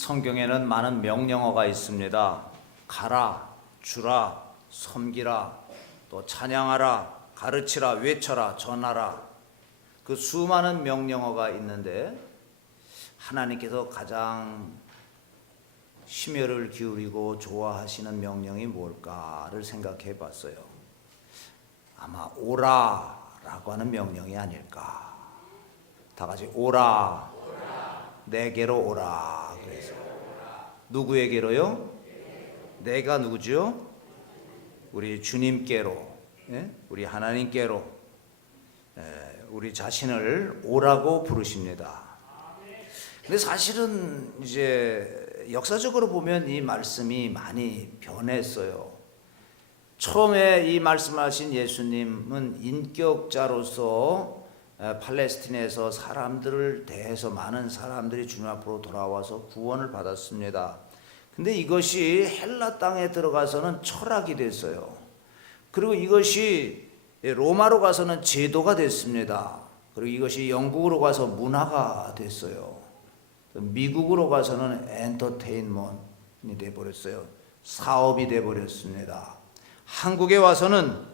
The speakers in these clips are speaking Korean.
성경에는 많은 명령어가 있습니다. 가라, 주라, 섬기라, 또 찬양하라, 가르치라, 외쳐라, 전하라. 그 수많은 명령어가 있는데 하나님께서 가장 심혈을 기울이고 좋아하시는 명령이 뭘까를 생각해 봤어요. 아마 오라라고 하는 명령이 아닐까. 다 같이 오라, 내게로 오라. 그래서 누구에게로요? 내가 누구죠? 우리 주님께로, 우리 하나님께로 우리 자신을 오라고 부르십니다. 근데 사실은 이제 역사적으로 보면 이 말씀이 많이 변했어요. 처음에 이 말씀하신 예수님은 인격자로서 팔레스틴에서 사람들을 대해서 많은 사람들이 주님 앞으로 돌아와서 구원을 받았습니다. 근데 이것이 헬라 땅에 들어가서는 철학이 됐어요. 그리고 이것이 로마로 가서는 제도가 됐습니다. 그리고 이것이 영국으로 가서 문화가 됐어요. 미국으로 가서는 엔터테인먼트이 돼버렸어요. 사업이 돼버렸습니다. 한국에 와서는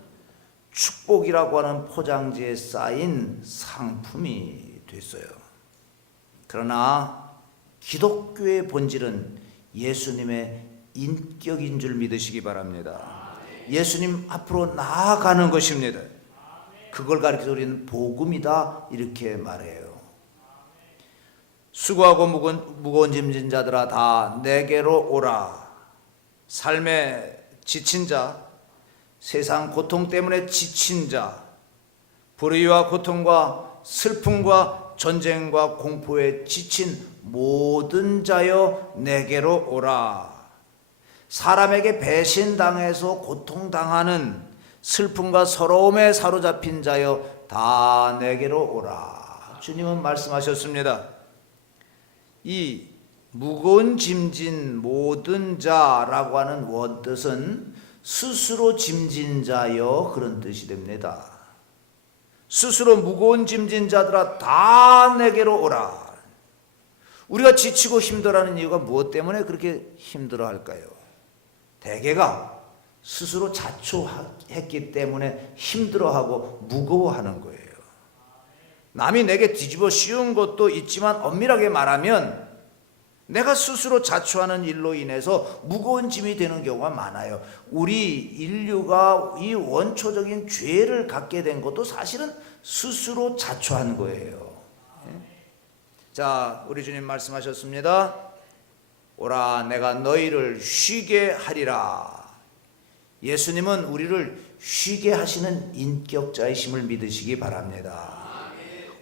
축복이라고 하는 포장지에 쌓인 상품이 됐어요. 그러나 기독교의 본질은 예수님의 인격인 줄 믿으시기 바랍니다. 예수님 앞으로 나아가는 것입니다. 그걸 가리켜서 우리는 복음이다 이렇게 말해요. 수고하고 무거운 짐진 자들아 다 내게로 오라. 삶에 지친 자, 세상 고통 때문에 지친 자, 불의와 고통과 슬픔과 전쟁과 공포에 지친 모든 자여 내게로 오라. 사람에게 배신당해서 고통당하는 슬픔과 서러움에 사로잡힌 자여 다 내게로 오라. 주님은 말씀하셨습니다. 이 무거운 짐진 모든 자라고 하는 원뜻은 스스로 짐진 자여 그런 뜻이 됩니다. 스스로 무거운 짐진 자들아 다 내게로 오라. 우리가 지치고 힘들어하는 이유가 무엇 때문에 그렇게 힘들어할까요? 대개가 스스로 자초했기 때문에 힘들어하고 무거워하는 거예요. 남이 내게 뒤집어 씌운 것도 있지만 엄밀하게 말하면 내가 스스로 자초하는 일로 인해서 무거운 짐이 되는 경우가 많아요. 우리 인류가 이 원초적인 죄를 갖게 된 것도 사실은 스스로 자초한 거예요. 자, 우리 주님 말씀하셨습니다. 오라 내가 너희를 쉬게 하리라. 예수님은 우리를 쉬게 하시는 인격자이심을 믿으시기 바랍니다.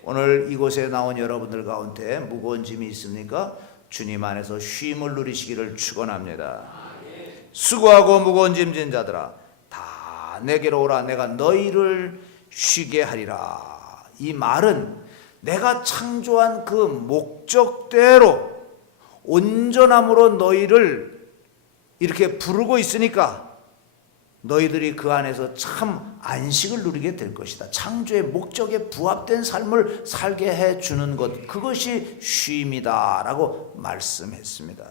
오늘 이곳에 나온 여러분들 가운데 무거운 짐이 있습니까? 주님 안에서 쉼을 누리시기를 축원합니다. 수고하고 무거운 짐진 자들아 다 내게로 오라. 내가 너희를 쉬게 하리라. 이 말은 내가 창조한 그 목적대로 온전함으로 너희를 이렇게 부르고 있으니까 너희들이 그 안에서 참 안식을 누리게 될 것이다. 창조의 목적에 부합된 삶을 살게 해주는 것, 그것이 쉼이다 라고 말씀했습니다.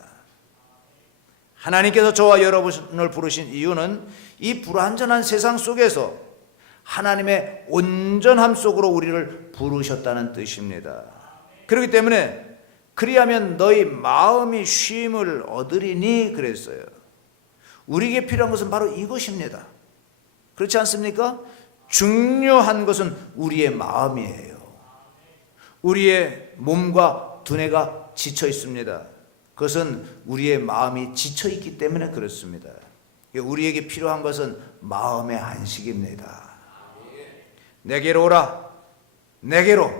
하나님께서 저와 여러분을 부르신 이유는 이 불완전한 세상 속에서 하나님의 온전함 속으로 우리를 부르셨다는 뜻입니다. 그렇기 때문에 그리하면 너희 마음이 쉼을 얻으리니 그랬어요. 우리에게 필요한 것은 바로 이것입니다. 그렇지 않습니까? 중요한 것은 우리의 마음이에요. 우리의 몸과 두뇌가 지쳐 있습니다. 그것은 우리의 마음이 지쳐 있기 때문에 그렇습니다. 우리에게 필요한 것은 마음의 안식입니다. 내게로 오라. 내게로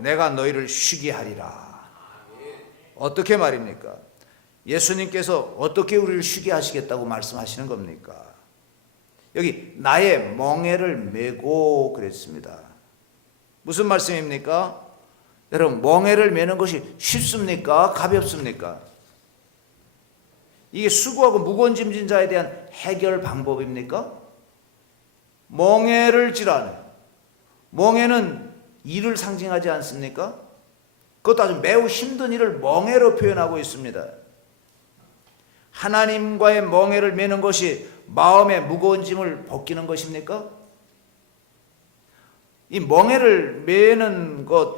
내가 너희를 쉬게 하리라. 어떻게 말입니까? 예수님께서 어떻게 우리를 쉬게 하시겠다고 말씀하시는 겁니까? 여기 나의 멍에를 메고 그랬습니다. 무슨 말씀입니까? 여러분, 멍에를 메는 것이 쉽습니까? 가볍습니까? 이게 수고하고 무거운 짐진 자에 대한 해결 방법입니까? 멍에를 지라네. 멍에는 일을 상징하지 않습니까? 그것도 아주 매우 힘든 일을 멍해로 표현하고 있습니다. 하나님과의 멍해를 매는 것이 마음의 무거운 짐을 벗기는 것입니까? 이 멍해를 매는 것,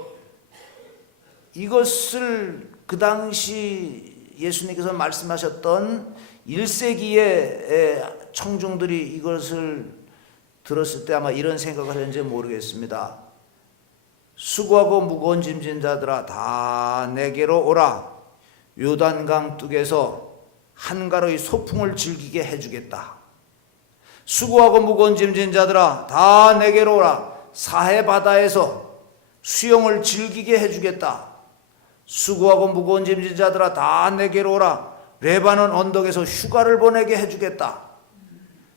이것을 그 당시 예수님께서 말씀하셨던 1세기의 청중들이 이것을 들었을 때 아마 이런 생각을 했는지 모르겠습니다. 수고하고 무거운 짐진 자들아 다 내게로 오라. 요단강 뚝에서 한가로이 소풍을 즐기게 해주겠다. 수고하고 무거운 짐진 자들아 다 내게로 오라. 사해 바다에서 수영을 즐기게 해주겠다. 수고하고 무거운 짐진 자들아 다 내게로 오라. 레바논 언덕에서 휴가를 보내게 해주겠다.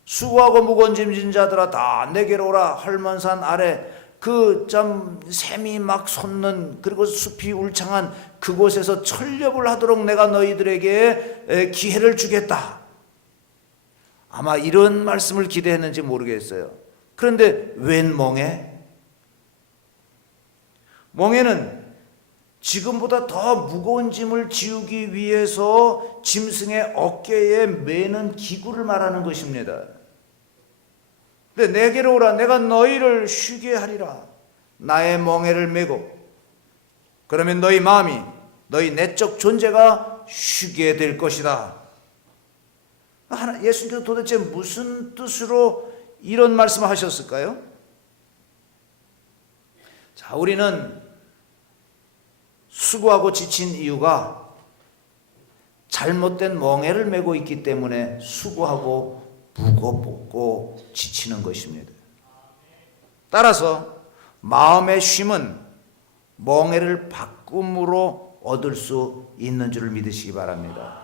수고하고 무거운 짐진 자들아 다 내게로 오라. 헐몬산 아래 그 참 샘이 막 솟는 그리고 숲이 울창한 그곳에서 철렵을 하도록 내가 너희들에게 기회를 주겠다. 아마 이런 말씀을 기대했는지 모르겠어요. 그런데 웬 멍해? 멍해는 지금보다 더 무거운 짐을 지우기 위해서 짐승의 어깨에 매는 기구를 말하는 것입니다. 근데 내게로 오라. 내가 너희를 쉬게 하리라. 나의 멍에를 메고 그러면 너희 마음이 너희 내적 존재가 쉬게 될 것이다. 예수님께서 도대체 무슨 뜻으로 이런 말씀을 하셨을까요? 자, 우리는 수고하고 지친 이유가 잘못된 멍에를 메고 있기 때문에 수고하고 무겁고 지치는 것입니다. 따라서 마음의 쉼은 멍에를 바꿈으로 얻을 수 있는 줄을 믿으시기 바랍니다.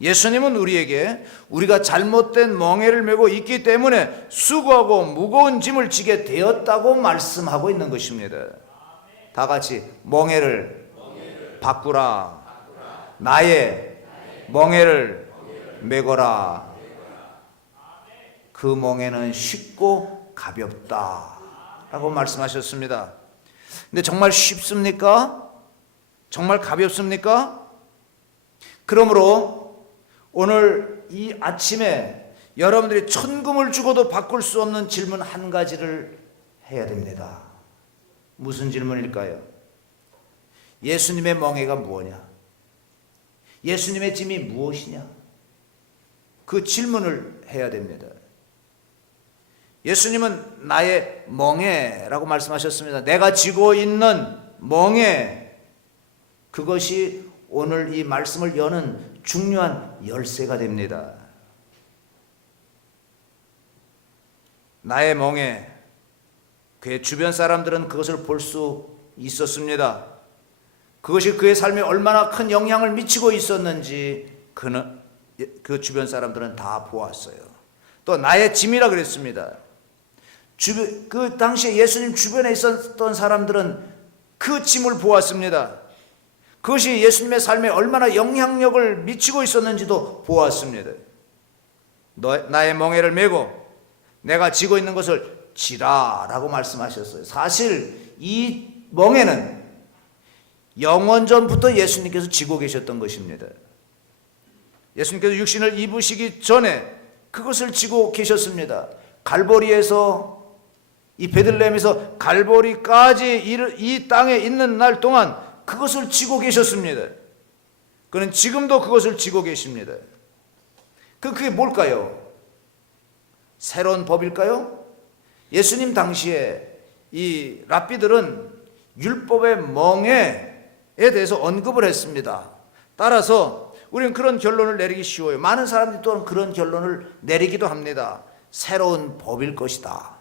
예수님은 우리에게 우리가 잘못된 멍에를 메고 있기 때문에 수고하고 무거운 짐을 지게 되었다고 말씀하고 있는 것입니다. 다 같이 멍에를 바꾸라. 나의 멍에를 메거라. 그 멍에는 쉽고 가볍다 라고 말씀하셨습니다. 근데 정말 쉽습니까? 정말 가볍습니까? 그러므로 오늘 이 아침에 여러분들이 천금을 주고도 바꿀 수 없는 질문 한 가지를 해야 됩니다. 무슨 질문일까요? 예수님의 멍에가 무엇이냐? 예수님의 짐이 무엇이냐? 그 질문을 해야 됩니다. 예수님은 나의 멍에라고 말씀하셨습니다. 내가 지고 있는 멍에, 그것이 오늘 이 말씀을 여는 중요한 열쇠가 됩니다. 나의 멍에, 그의 주변 사람들은 그것을 볼 수 있었습니다. 그것이 그의 삶에 얼마나 큰 영향을 미치고 있었는지 그 주변 사람들은 다 보았어요. 또 나의 짐이라 그랬습니다. 그 당시에 예수님 주변에 있었던 사람들은 그 짐을 보았습니다. 그것이 예수님의 삶에 얼마나 영향력을 미치고 있었는지도 보았습니다. 나의 멍에를 메고 내가 지고 있는 것을 지라라고 말씀하셨어요. 사실 이 멍에는 영원 전부터 예수님께서 지고 계셨던 것입니다. 예수님께서 육신을 입으시기 전에 그것을 지고 계셨습니다. 갈보리에서 이 베들레헴에서 갈보리까지 이 땅에 있는 날 동안 그것을 지고 계셨습니다. 그는 지금도 그것을 지고 계십니다. 그게 뭘까요? 새로운 법일까요? 예수님 당시에 이 랍비들은 율법의 멍에에 대해서 언급을 했습니다. 따라서 우리는 그런 결론을 내리기 쉬워요. 많은 사람들이 또한 그런 결론을 내리기도 합니다. 새로운 법일 것이다.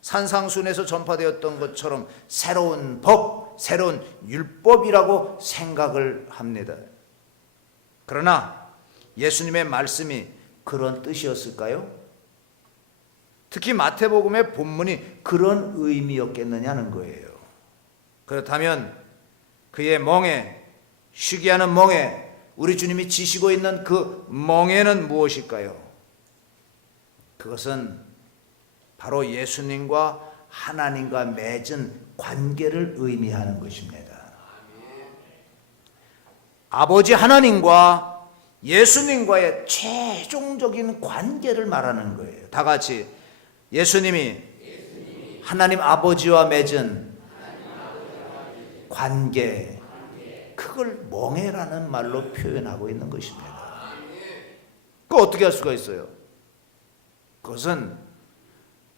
산상순에서 전파되었던 것처럼 새로운 법, 새로운 율법이라고 생각을 합니다. 그러나 예수님의 말씀이 그런 뜻이었을까요? 특히 마태복음의 본문이 그런 의미였겠느냐는 거예요. 그렇다면 그의 멍에, 쉬게 하는 멍에, 우리 주님이 지시고 있는 그 멍에는 무엇일까요? 그것은 바로 예수님과 하나님과 맺은 관계를 의미하는 것입니다. 아버지 하나님과 예수님과의 최종적인 관계를 말하는 거예요. 다 같이 예수님이 하나님 아버지와 맺은 관계, 그걸 멍에라는 말로 표현하고 있는 것입니다. 그거 어떻게 할 수가 있어요? 그것은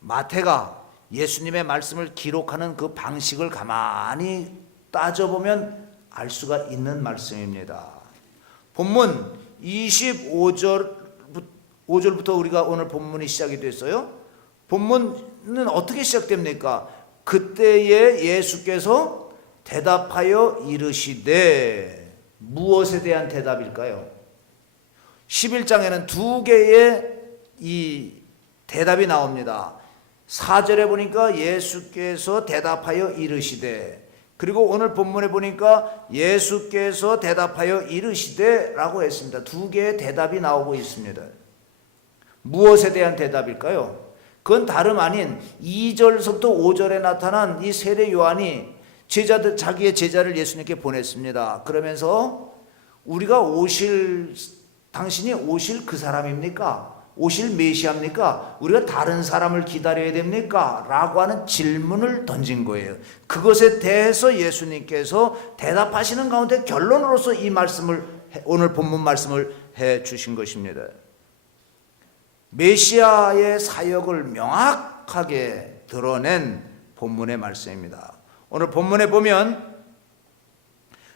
마태가 예수님의 말씀을 기록하는 그 방식을 가만히 따져보면 알 수가 있는 말씀입니다. 본문 25절부터 우리가 오늘 본문이 시작이 됐어요. 본문은 어떻게 시작됩니까? 그때에 예수께서 대답하여 이르시되, 무엇에 대한 대답일까요? 11장에는 두 개의 이 대답이 나옵니다. 4절에 보니까 예수께서 대답하여 이르시되, 그리고 오늘 본문에 보니까 예수께서 대답하여 이르시되 라고 했습니다. 두 개의 대답이 나오고 있습니다. 무엇에 대한 대답일까요? 그건 다름 아닌 2절서부터 5절에 나타난 이 세례 요한이 자기의 제자를 예수님께 보냈습니다. 그러면서 우리가 당신이 오실 그 사람입니까? 오실 메시아입니까? 우리가 다른 사람을 기다려야 됩니까? 라고 하는 질문을 던진 거예요. 그것에 대해서 예수님께서 대답하시는 가운데 결론으로서 이 말씀을, 오늘 본문 말씀을 해 주신 것입니다. 메시아의 사역을 명확하게 드러낸 본문의 말씀입니다. 오늘 본문에 보면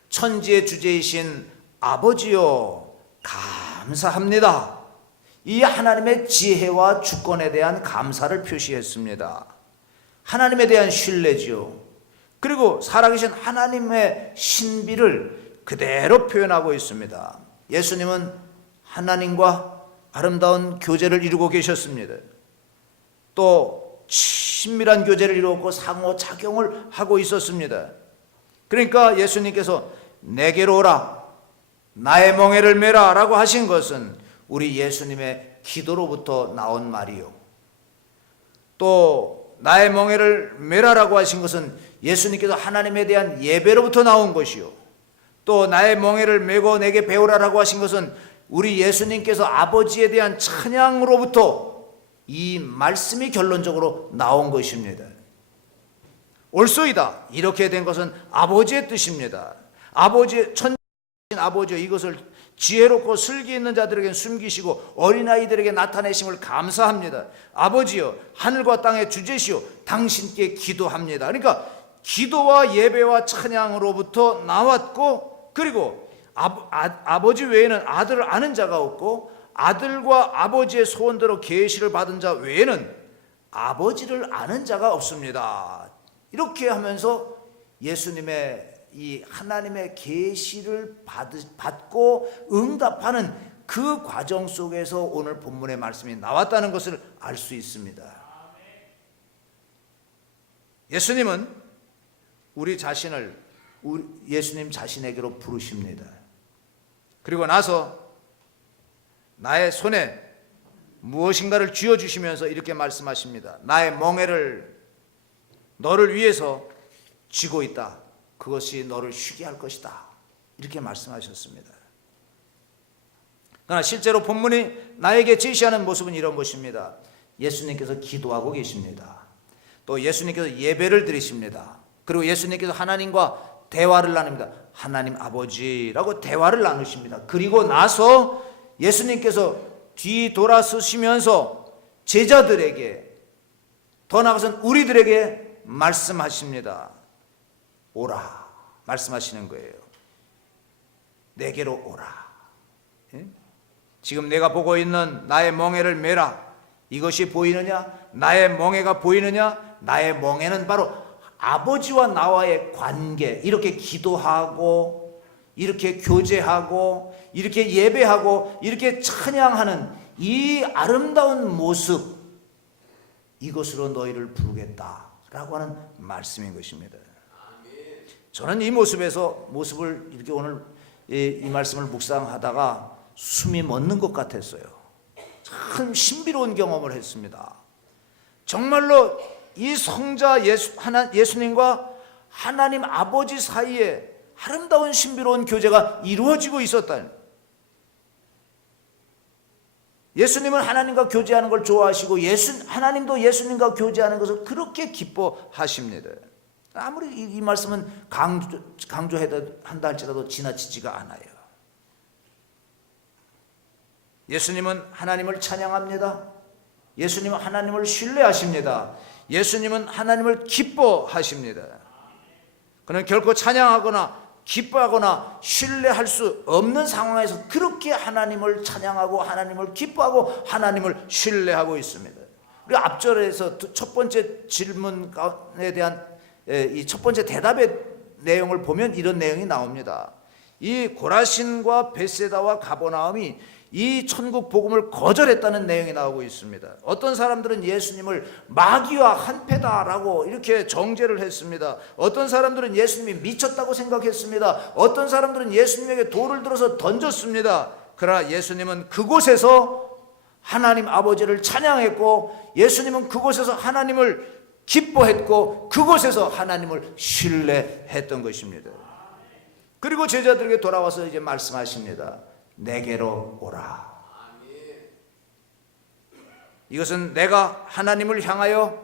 천지의 주제이신 아버지여 감사합니다. 이 하나님의 지혜와 주권에 대한 감사를 표시했습니다. 하나님에 대한 신뢰지요. 그리고 살아계신 하나님의 신비를 그대로 표현하고 있습니다. 예수님은 하나님과 아름다운 교제를 이루고 계셨습니다. 또 친밀한 교제를 이루었고 상호작용을 하고 있었습니다. 그러니까 예수님께서 내게로 오라, 나의 멍에를 메라 라고 하신 것은 우리 예수님의 기도로부터 나온 말이요. 또 나의 멍에를 메라라고 하신 것은 예수님께서 하나님에 대한 예배로부터 나온 것이요. 또 나의 멍에를 메고 내게 배우라라고 하신 것은 우리 예수님께서 아버지에 대한 찬양으로부터 이 말씀이 결론적으로 나온 것입니다. 옳소이다. 이렇게 된 것은 아버지의 뜻입니다. 천지신 아버지여, 이것을 지혜롭고 슬기 있는 자들에게 숨기시고 어린아이들에게 나타내심을 감사합니다. 아버지여, 하늘과 땅의 주제시오, 당신께 기도합니다. 그러니까 기도와 예배와 찬양으로부터 나왔고, 그리고 아버지 외에는 아들을 아는 자가 없고, 아들과 아버지의 소원대로 계시를 받은 자 외에는 아버지를 아는 자가 없습니다. 이렇게 하면서 예수님의 이 하나님의 계시를 받고 응답하는 그 과정 속에서 오늘 본문의 말씀이 나왔다는 것을 알 수 있습니다. 예수님은 우리 자신을 예수님 자신에게로 부르십니다. 그리고 나서 나의 손에 무엇인가를 쥐어주시면서 이렇게 말씀하십니다. 나의 멍에를 너를 위해서 쥐고 있다. 그것이 너를 쉬게 할 것이다. 이렇게 말씀하셨습니다. 그러나 실제로 본문이 나에게 제시하는 모습은 이런 것입니다. 예수님께서 기도하고 계십니다. 또 예수님께서 예배를 드리십니다. 그리고 예수님께서 하나님과 대화를 나눕니다. 하나님 아버지라고 대화를 나누십니다. 그리고 나서 예수님께서 뒤돌아서시면서 제자들에게, 더 나아가서는 우리들에게 말씀하십니다. 오라 말씀하시는 거예요. 내게로 오라. 지금 내가 보고 있는 나의 멍에를 메라. 이것이 보이느냐? 나의 멍에가 보이느냐? 나의 멍에는 바로 아버지와 나와의 관계. 이렇게 기도하고, 이렇게 교제하고, 이렇게 예배하고, 이렇게 찬양하는 이 아름다운 모습, 이것으로 너희를 부르겠다라고 하는 말씀인 것입니다. 저는 이 모습을 이렇게 오늘 이 말씀을 묵상하다가 숨이 멎는 것 같았어요. 참 신비로운 경험을 했습니다. 정말로 이 성자 예수님과 하나님 아버지 사이에 아름다운 신비로운 교제가 이루어지고 있었다. 예수님은 하나님과 교제하는 걸 좋아하시고 하나님도 예수님과 교제하는 것을 그렇게 기뻐하십니다. 아무리 이 말씀은 강조한다 할지라도 지나치지가 않아요. 예수님은 하나님을 찬양합니다. 예수님은 하나님을 신뢰하십니다. 예수님은 하나님을 기뻐하십니다. 그는 결코 찬양하거나 기뻐하거나 신뢰할 수 없는 상황에서 그렇게 하나님을 찬양하고 하나님을 기뻐하고 하나님을 신뢰하고 있습니다. 우리 앞절에서 첫 번째 질문에 대한 이 첫 번째 대답의 내용을 보면 이런 내용이 나옵니다. 이 고라신과 벳세다와 가버나움이 이 천국 복음을 거절했다는 내용이 나오고 있습니다. 어떤 사람들은 예수님을 마귀와 한패다라고 이렇게 정죄를 했습니다. 어떤 사람들은 예수님이 미쳤다고 생각했습니다. 어떤 사람들은 예수님에게 돌을 들어서 던졌습니다. 그러나 예수님은 그곳에서 하나님 아버지를 찬양했고, 예수님은 그곳에서 하나님을 기뻐했고, 그곳에서 하나님을 신뢰했던 것입니다. 그리고 제자들에게 돌아와서 이제 말씀하십니다. 내게로 오라. 이것은 내가 하나님을 향하여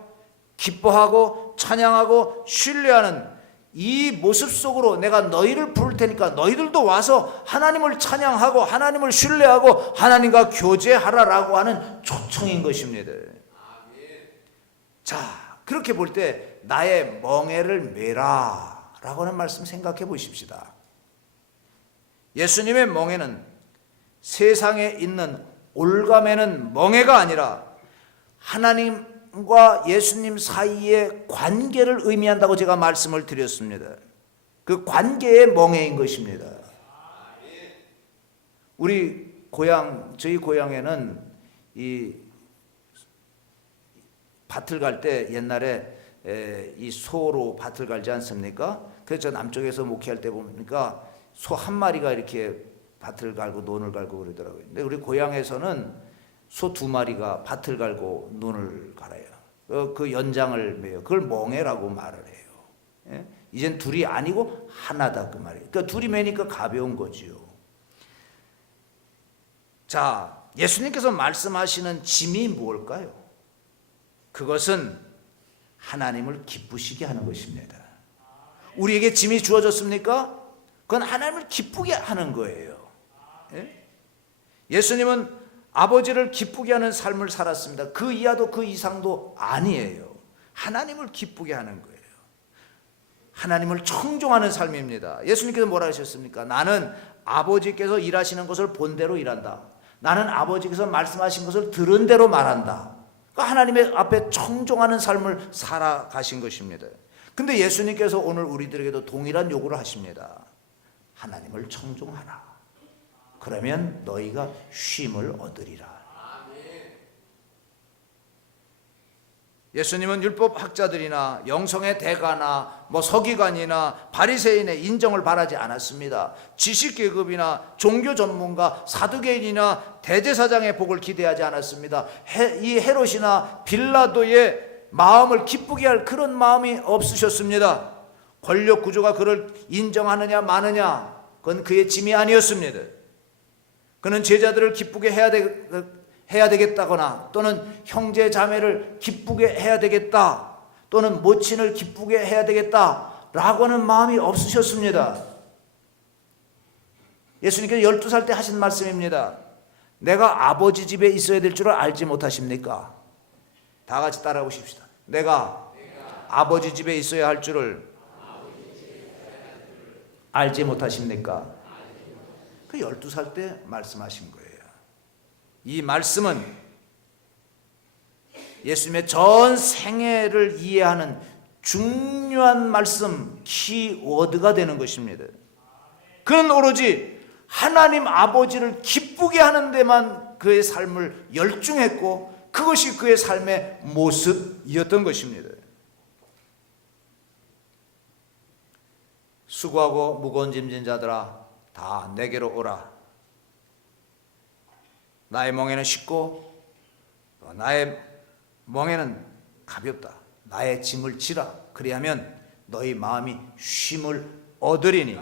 기뻐하고 찬양하고 신뢰하는 이 모습 속으로 내가 너희를 부를 테니까 너희들도 와서 하나님을 찬양하고 하나님을 신뢰하고 하나님과 교제하라라고 하는 초청인 것입니다. 자, 그렇게 볼 때 나의 멍에를 메라 라고 하는 말씀 생각해 보십시다. 예수님의 멍에는 세상에 있는 올가매는 멍에가 아니라 하나님과 예수님 사이의 관계를 의미한다고 제가 말씀을 드렸습니다. 그 관계의 멍에인 것입니다. 저희 고향에는 이 밭을 갈 때 옛날에 이 소로 밭을 갈지 않습니까? 그래서 남쪽에서 목회할 때 보니까 소 한 마리가 이렇게 밭을 갈고 논을 갈고 그러더라고요. 근데 우리 고향에서는 소 2마리가 밭을 갈고 논을 갈아요. 그 연장을 매요. 그걸 멍에라고 말을 해요. 예? 이젠 둘이 아니고 하나다 그 말이에요. 그러니까 둘이 매니까 가벼운 거지요. 자, 예수님께서 말씀하시는 짐이 무엇일까요? 그것은 하나님을 기쁘시게 하는 것입니다. 우리에게 짐이 주어졌습니까? 그건 하나님을 기쁘게 하는 거예요. 예? 예수님은 아버지를 기쁘게 하는 삶을 살았습니다. 그 이하도 그 이상도 아니에요. 하나님을 기쁘게 하는 거예요. 하나님을 청종하는 삶입니다. 예수님께서 뭐라 하셨습니까? 나는 아버지께서 일하시는 것을 본 대로 일한다. 나는 아버지께서 말씀하신 것을 들은 대로 말한다. 그러니까 하나님의 앞에 청종하는 삶을 살아가신 것입니다. 근데 예수님께서 오늘 우리들에게도 동일한 요구를 하십니다. 하나님을 청종하라. 그러면 너희가 쉼을 얻으리라. 예수님은 율법 학자들이나 영성의 대가나 서기관이나 바리새인의 인정을 바라지 않았습니다. 지식계급이나 종교 전문가 사두개인이나 대제사장의 복을 기대하지 않았습니다. 이 헤롯이나 빌라도의 마음을 기쁘게 할 그런 마음이 없으셨습니다. 권력 구조가 그를 인정하느냐 마느냐 그건 그의 짐이 아니었습니다. 그는 제자들을 기쁘게 해야 되겠다거나 또는 형제 자매를 기쁘게 해야 되겠다 또는 모친을 기쁘게 해야 되겠다라고 하는 마음이 없으셨습니다. 예수님께서 12살 때 하신 말씀입니다. 내가 아버지 집에 있어야 될 줄을 알지 못하십니까? 다 같이 따라해 보십시다. 내가 아버지 집에 있어야 할 줄을 알지 못하십니까? 그 12살 때 말씀하신 거예요. 이 말씀은 예수님의 전 생애를 이해하는 중요한 말씀, 키워드가 되는 것입니다. 그는 오로지 하나님 아버지를 기쁘게 하는 데만 그의 삶을 열중했고 그것이 그의 삶의 모습이었던 것입니다. 수고하고 무거운 짐진 자들아 다 내게로 오라. 나의 멍에는 쉽고 나의 멍에는 가볍다. 나의 짐을 지라. 그리하면 너희 마음이 쉼을 얻으리니.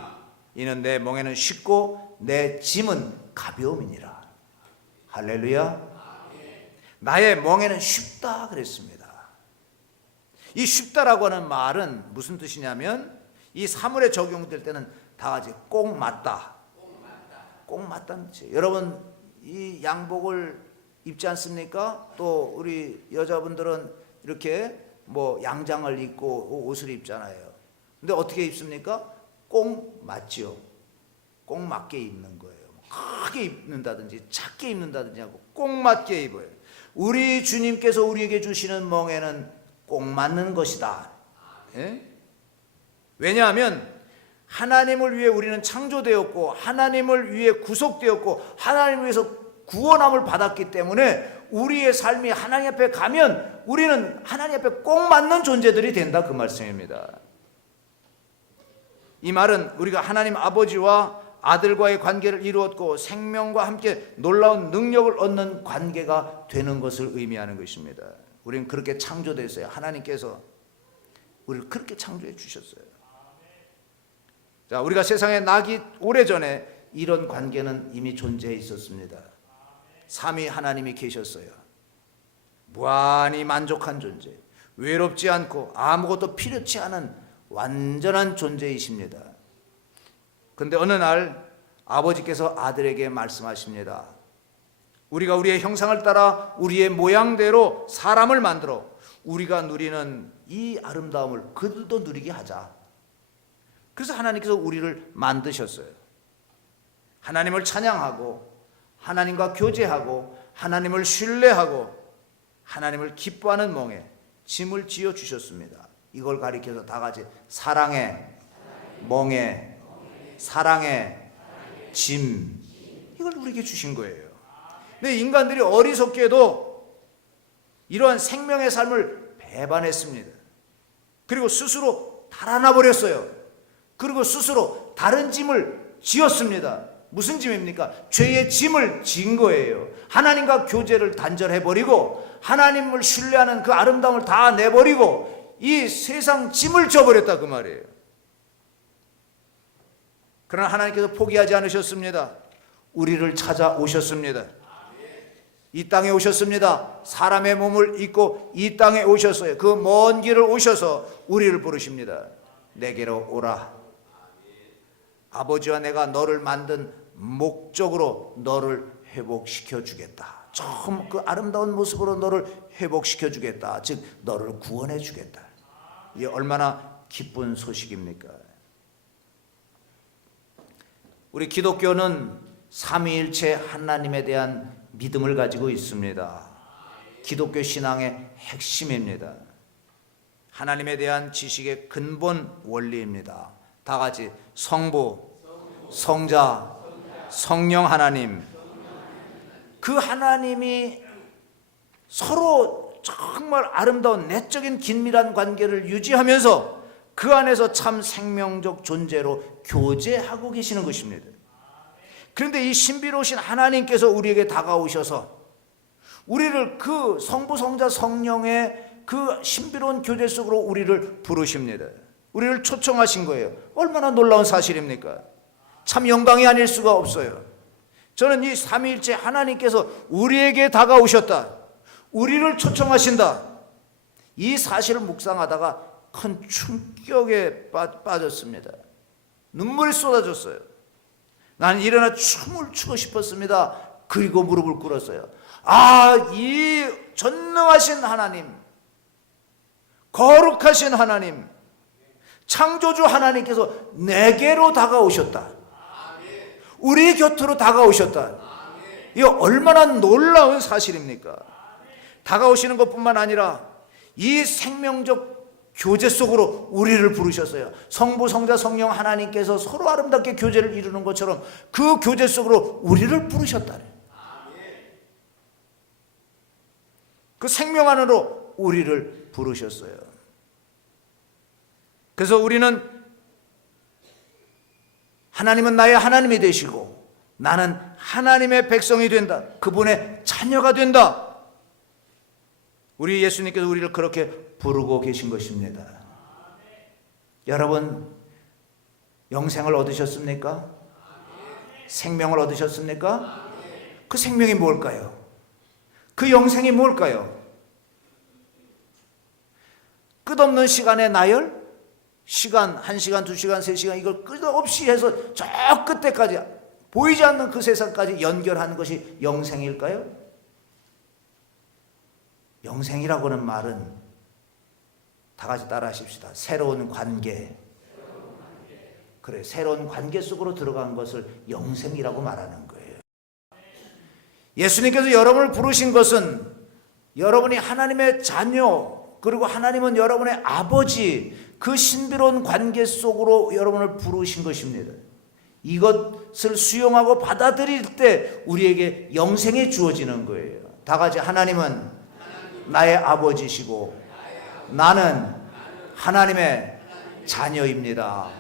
이는 내 멍에는 쉽고 내 짐은 가벼움이니라. 할렐루야. 나의 멍에는 쉽다 그랬습니다. 이 쉽다라고 하는 말은 무슨 뜻이냐면 이 사물에 적용될 때는 다 같이 꼭 맞다. 꼭 맞다는 뜻이에요. 여러분 이 양복을 입지 않습니까? 또 우리 여자분들은 이렇게 뭐 양장을 입고 옷을 입잖아요. 근데 어떻게 입습니까? 꼭 맞지요. 꼭 맞게 입는 거예요. 크게 입는다든지 작게 입는다든지 하고 꼭 맞게 입어요. 우리 주님께서 우리에게 주시는 멍에는 꼭 맞는 것이다. 예? 왜냐하면 하나님을 위해 우리는 창조되었고 하나님을 위해 구속되었고 하나님을 위해서 구원함을 받았기 때문에 우리의 삶이 하나님 앞에 가면 우리는 하나님 앞에 꼭 맞는 존재들이 된다, 그 말씀입니다. 이 말은 우리가 하나님 아버지와 아들과의 관계를 이루었고 생명과 함께 놀라운 능력을 얻는 관계가 되는 것을 의미하는 것입니다. 우리는 그렇게 창조됐어요. 하나님께서 우리를 그렇게 창조해 주셨어요. 자, 우리가 세상에 나기 오래전에 이런 관계는 이미 존재해 있었습니다. 삼위 하나님이 계셨어요. 무한히 만족한 존재, 외롭지 않고 아무것도 필요치 않은 완전한 존재이십니다. 그런데 어느 날 아버지께서 아들에게 말씀하십니다. 우리가 우리의 형상을 따라 우리의 모양대로 사람을 만들어 우리가 누리는 이 아름다움을 그들도 누리게 하자. 그래서 하나님께서 우리를 만드셨어요. 하나님을 찬양하고 하나님과 교제하고 하나님을 신뢰하고 하나님을 기뻐하는 멍에 짐을 지어 주셨습니다. 이걸 가리켜서 다 같이 사랑의 멍에, 사랑의 짐, 이걸 우리에게 주신 거예요. 근데 인간들이 어리석게도 이러한 생명의 삶을 배반했습니다. 그리고 스스로 달아나 버렸어요. 그리고 스스로 다른 짐을 지었습니다. 무슨 짐입니까? 죄의 짐을 지은 거예요. 하나님과 교제를 단절해버리고 하나님을 신뢰하는 그 아름다움을 다 내버리고 이 세상 짐을 져버렸다, 그 말이에요. 그러나 하나님께서 포기하지 않으셨습니다. 우리를 찾아오셨습니다. 이 땅에 오셨습니다. 사람의 몸을 입고 이 땅에 오셨어요. 그 먼 길을 오셔서 우리를 부르십니다. 내게로 오라. 아버지와 내가 너를 만든 목적으로 너를 회복시켜 주겠다. 처음 그 아름다운 모습으로 너를 회복시켜 주겠다. 즉 너를 구원해 주겠다. 이게 얼마나 기쁜 소식입니까? 우리 기독교는 삼위일체 하나님에 대한 믿음을 가지고 있습니다. 기독교 신앙의 핵심입니다. 하나님에 대한 지식의 근본 원리입니다. 다 같이 성부, 성자, 성령 하나님, 그 하나님이 서로 정말 아름다운 내적인 긴밀한 관계를 유지하면서 그 안에서 참 생명적 존재로 교제하고 계시는 것입니다. 그런데 이 신비로우신 하나님께서 우리에게 다가오셔서 우리를 그 성부, 성자, 성령의 그 신비로운 교제 속으로 우리를 부르십니다. 우리를 초청하신 거예요. 얼마나 놀라운 사실입니까? 참 영광이 아닐 수가 없어요. 저는 이 삼위일체 하나님께서 우리에게 다가오셨다, 우리를 초청하신다, 이 사실을 묵상하다가 큰 충격에 빠졌습니다. 눈물이 쏟아졌어요. 나는 일어나 춤을 추고 싶었습니다. 그리고 무릎을 꿇었어요. 아, 이 전능하신 하나님, 거룩하신 하나님, 창조주 하나님께서 내게로 다가오셨다. 우리 곁으로 다가오셨다. 이거 얼마나 놀라운 사실입니까? 다가오시는 것뿐만 아니라 이 생명적 교제 속으로 우리를 부르셨어요. 성부, 성자, 성령 하나님께서 서로 아름답게 교제를 이루는 것처럼 그 교제 속으로 우리를 부르셨다. 그 생명 안으로 우리를 부르셨어요. 그래서 우리는 하나님은 나의 하나님이 되시고 나는 하나님의 백성이 된다. 그분의 자녀가 된다. 우리 예수님께서 우리를 그렇게 부르고 계신 것입니다. 여러분, 영생을 얻으셨습니까? 생명을 얻으셨습니까? 그 생명이 뭘까요? 그 영생이 뭘까요? 끝없는 시간의 나열? 시간, 1시간, 2시간, 3시간 이걸 끝없이 해서 저 끝에까지 보이지 않는 그 세상까지 연결하는 것이 영생일까요? 영생이라고 하는 말은 다 같이 따라 하십시다. 새로운 관계. 그래, 새로운 관계 속으로 들어간 것을 영생이라고 말하는 거예요. 예수님께서 여러분을 부르신 것은 여러분이 하나님의 자녀, 그리고 하나님은 여러분의 아버지, 그 신비로운 관계 속으로 여러분을 부르신 것입니다. 이것을 수용하고 받아들일 때 우리에게 영생이 주어지는 거예요. 다 같이 하나님은 나의 아버지시고 나는 하나님의 자녀입니다.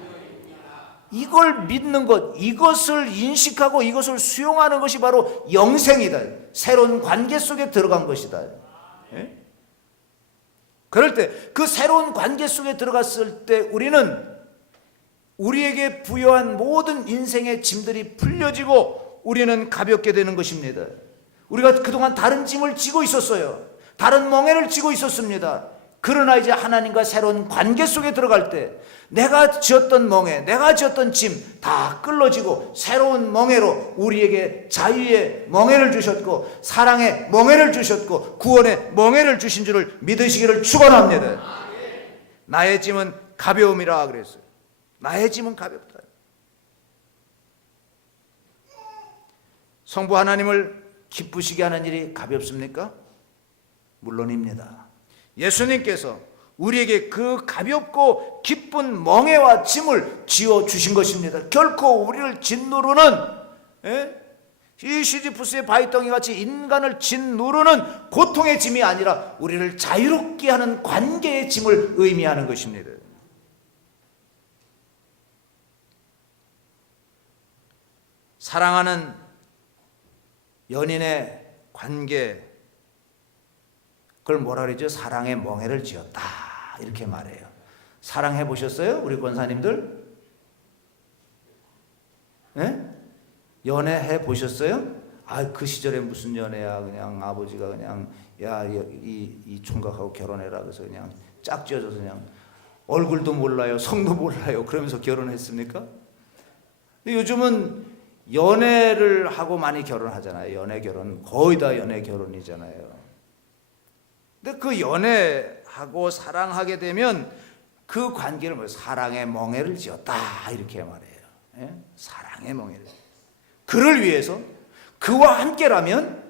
이걸 믿는 것, 이것을 인식하고 이것을 수용하는 것이 바로 영생이다. 새로운 관계 속에 들어간 것이다. 예? 그럴 때 그 새로운 관계 속에 들어갔을 때 우리는 우리에게 부여한 모든 인생의 짐들이 풀려지고 우리는 가볍게 되는 것입니다. 우리가 그동안 다른 짐을 지고 있었어요. 다른 멍에를 지고 있었습니다. 그러나 이제 하나님과 새로운 관계 속에 들어갈 때 내가 지었던 멍에, 내가 지었던 짐 다 끌어지고 새로운 멍에로 우리에게 자유의 멍에를 주셨고 사랑의 멍에를 주셨고 구원의 멍에를 주신 줄을 믿으시기를 축원합니다. 나의 짐은 가벼움이라 그랬어요. 나의 짐은 가볍다. 성부 하나님을 기쁘시게 하는 일이 가볍습니까? 물론입니다. 예수님께서 우리에게 그 가볍고 기쁜 멍에와 짐을 지어 주신 것입니다. 결코 우리를 짓누르는 이 시지프스의 바위덩이 같이 인간을 짓누르는 고통의 짐이 아니라 우리를 자유롭게 하는 관계의 짐을 의미하는 것입니다. 사랑하는 연인의 관계, 그걸 뭐라 그러죠? 사랑의 멍에를 지었다 이렇게 말해요. 사랑해 보셨어요? 우리 권사님들? 네? 연애해 보셨어요? 아, 그 시절에 무슨 연애야. 그냥 아버지가 그냥 야, 이 총각하고 결혼해라 그래서 그냥 짝지어져서 그냥 얼굴도 몰라요, 성도 몰라요. 그러면서 결혼했습니까? 근데 요즘은 연애를 하고 많이 결혼하잖아요. 연애 결혼 거의 다 연애 결혼이잖아요. 근데 그 연애하고 사랑하게 되면 그 관계를 뭐 사랑의 멍에를 지었다 이렇게 말해요. 예? 사랑의 멍에를. 그를 위해서 그와 함께라면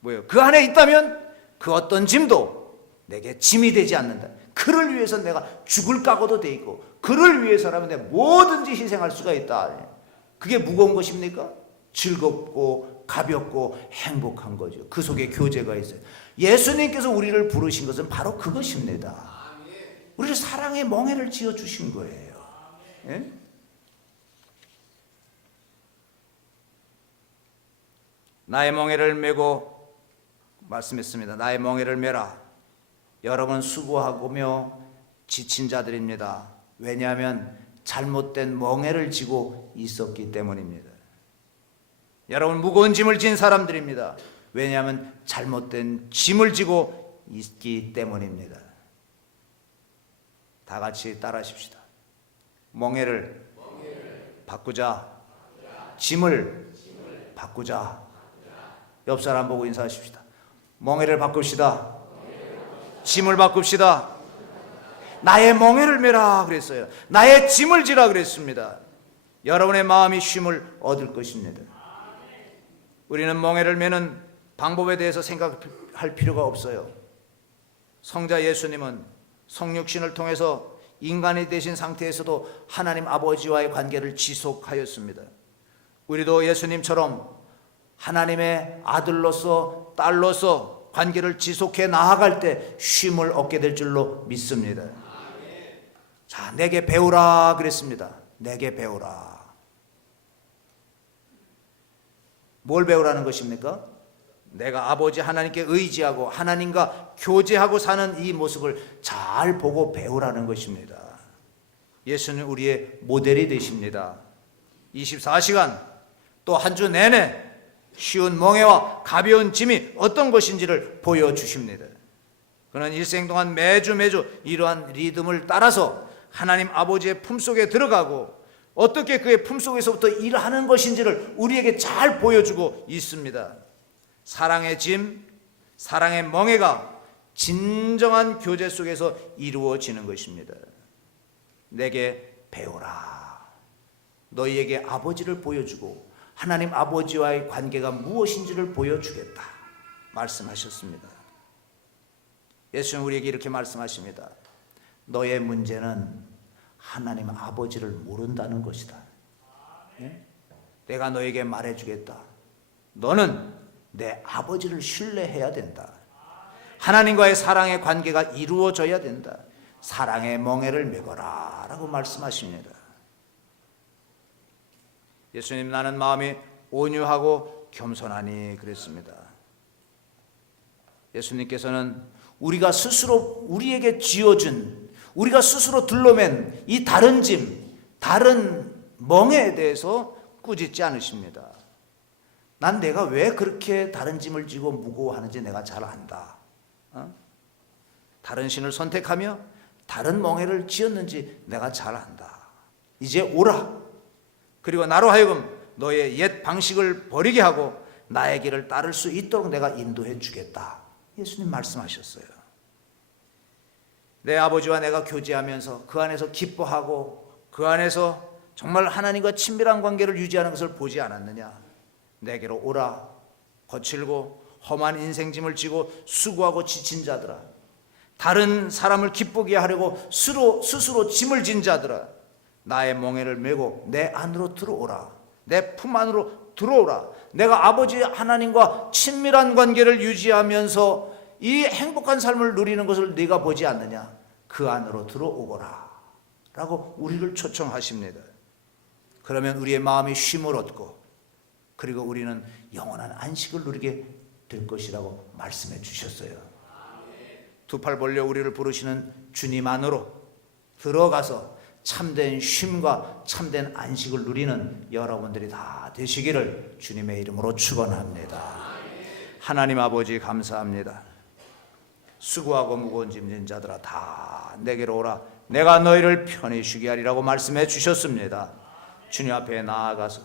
뭐예요? 그 안에 있다면 그 어떤 짐도 내게 짐이 되지 않는다. 그를 위해서 내가 죽을 각오도 돼 있고 그를 위해서라면 내가 뭐든지 희생할 수가 있다. 그게 무거운 것입니까? 즐겁고 가볍고 행복한 거죠. 그 속에 교제가 있어요. 예수님께서 우리를 부르신 것은 바로 그것입니다. 우리를 사랑의 멍에를 지어주신 거예요. 예? 나의 멍에를 메고 말씀했습니다. 나의 멍에를 메라. 여러분 수고하고며 지친 자들입니다. 왜냐하면 잘못된 멍에를 지고 있었기 때문입니다. 여러분 무거운 짐을 진 사람들입니다. 왜냐하면 잘못된 짐을 지고 있기 때문입니다. 다 같이 따라하십시다. 멍에를 바꾸자. 짐을 바꾸자. 옆 사람 보고 인사하십시다. 멍에를 바꿉시다. 짐을 바꿉시다. 나의 멍에를 메라 그랬어요. 나의 짐을 지라 그랬습니다. 여러분의 마음이 쉼을 얻을 것입니다. 우리는 멍에를 메는 방법에 대해서 생각할 필요가 없어요. 성자 예수님은 성육신을 통해서 인간이 되신 상태에서도 하나님 아버지와의 관계를 지속하였습니다. 우리도 예수님처럼 하나님의 아들로서 딸로서 관계를 지속해 나아갈 때 쉼을 얻게 될 줄로 믿습니다. 자, 내게 배우라 그랬습니다. 내게 배우라. 뭘 배우라는 것입니까? 내가 아버지 하나님께 의지하고 하나님과 교제하고 사는 이 모습을 잘 보고 배우라는 것입니다. 예수는 우리의 모델이 되십니다. 24시간 또 한 주 내내 쉬운 멍에와 가벼운 짐이 어떤 것인지를 보여주십니다. 그는 일생 동안 매주 이러한 리듬을 따라서 하나님 아버지의 품속에 들어가고 어떻게 그의 품속에서부터 일하는 것인지를 우리에게 잘 보여주고 있습니다. 사랑의 짐, 사랑의 멍에가 진정한 교제 속에서 이루어지는 것입니다. 내게 배우라. 너희에게 아버지를 보여주고 하나님 아버지와의 관계가 무엇인지를 보여주겠다 말씀하셨습니다. 예수는 우리에게 이렇게 말씀하십니다. 너의 문제는 하나님 아버지를 모른다는 것이다. 내가 너에게 말해주겠다. 너는 내 아버지를 신뢰해야 된다. 하나님과의 사랑의 관계가 이루어져야 된다. 사랑의 멍에를 메거라 라고 말씀하십니다. 예수님, 나는 마음이 온유하고 겸손하니 그랬습니다. 예수님께서는 우리가 스스로 우리에게 지어준, 우리가 스스로 둘러맨 이 다른 짐, 다른 멍에에 대해서 꾸짖지 않으십니다. 난 내가 왜 그렇게 다른 짐을 지고 무거워하는지 내가 잘 안다. 다른 신을 선택하며 다른 멍에를 지었는지 내가 잘 안다. 이제 오라. 그리고 나로 하여금 너의 옛 방식을 버리게 하고 나의 길을 따를 수 있도록 내가 인도해 주겠다. 예수님 말씀하셨어요. 내 아버지와 내가 교제하면서 그 안에서 기뻐하고 그 안에서 정말 하나님과 친밀한 관계를 유지하는 것을 보지 않았느냐. 내게로 오라. 거칠고 험한 인생짐을 지고 수고하고 지친 자들아, 다른 사람을 기쁘게 하려고 스스로 짐을 진 자들아, 나의 멍에를 메고 내 안으로 들어오라. 내 품 안으로 들어오라. 내가 아버지 하나님과 친밀한 관계를 유지하면서 이 행복한 삶을 누리는 것을 네가 보지 않느냐. 그 안으로 들어오거라 라고 우리를 초청하십니다. 그러면 우리의 마음이 쉼을 얻고 그리고 우리는 영원한 안식을 누리게 될 것이라고 말씀해 주셨어요. 두 팔 벌려 우리를 부르시는 주님 안으로 들어가서 참된 쉼과 참된 안식을 누리는 여러분들이 다 되시기를 주님의 이름으로 축원합니다. 하나님 아버지 감사합니다. 수고하고 무거운 짐진 자들아 다 내게로 오라. 내가 너희를 편히 쉬게 하리라고 말씀해 주셨습니다. 주님 앞에 나아가서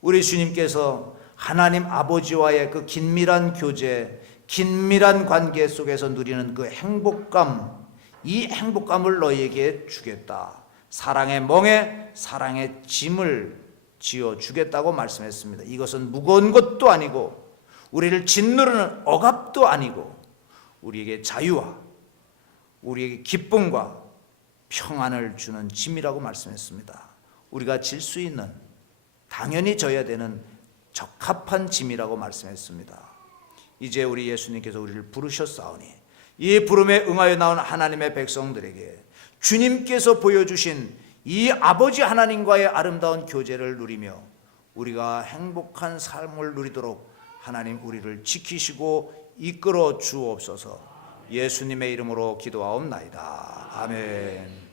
우리 주님께서 하나님 아버지와의 그 긴밀한 교제, 긴밀한 관계 속에서 누리는 그 행복감, 이 행복감을 너희에게 주겠다. 사랑의 멍에 사랑의 짐을 지어 주겠다고 말씀했습니다. 이것은 무거운 것도 아니고 우리를 짓누르는 억압도 아니고 우리에게 자유와 우리에게 기쁨과 평안을 주는 짐이라고 말씀했습니다. 우리가 질 수 있는, 당연히 져야 되는 적합한 짐이라고 말씀했습니다. 이제 우리 예수님께서 우리를 부르셨사오니 이 부름에 응하여 나온 하나님의 백성들에게 주님께서 보여주신 이 아버지 하나님과의 아름다운 교제를 누리며 우리가 행복한 삶을 누리도록 하나님 우리를 지키시고 이끌어 주옵소서. 예수님의 이름으로 기도하옵나이다. 아멘.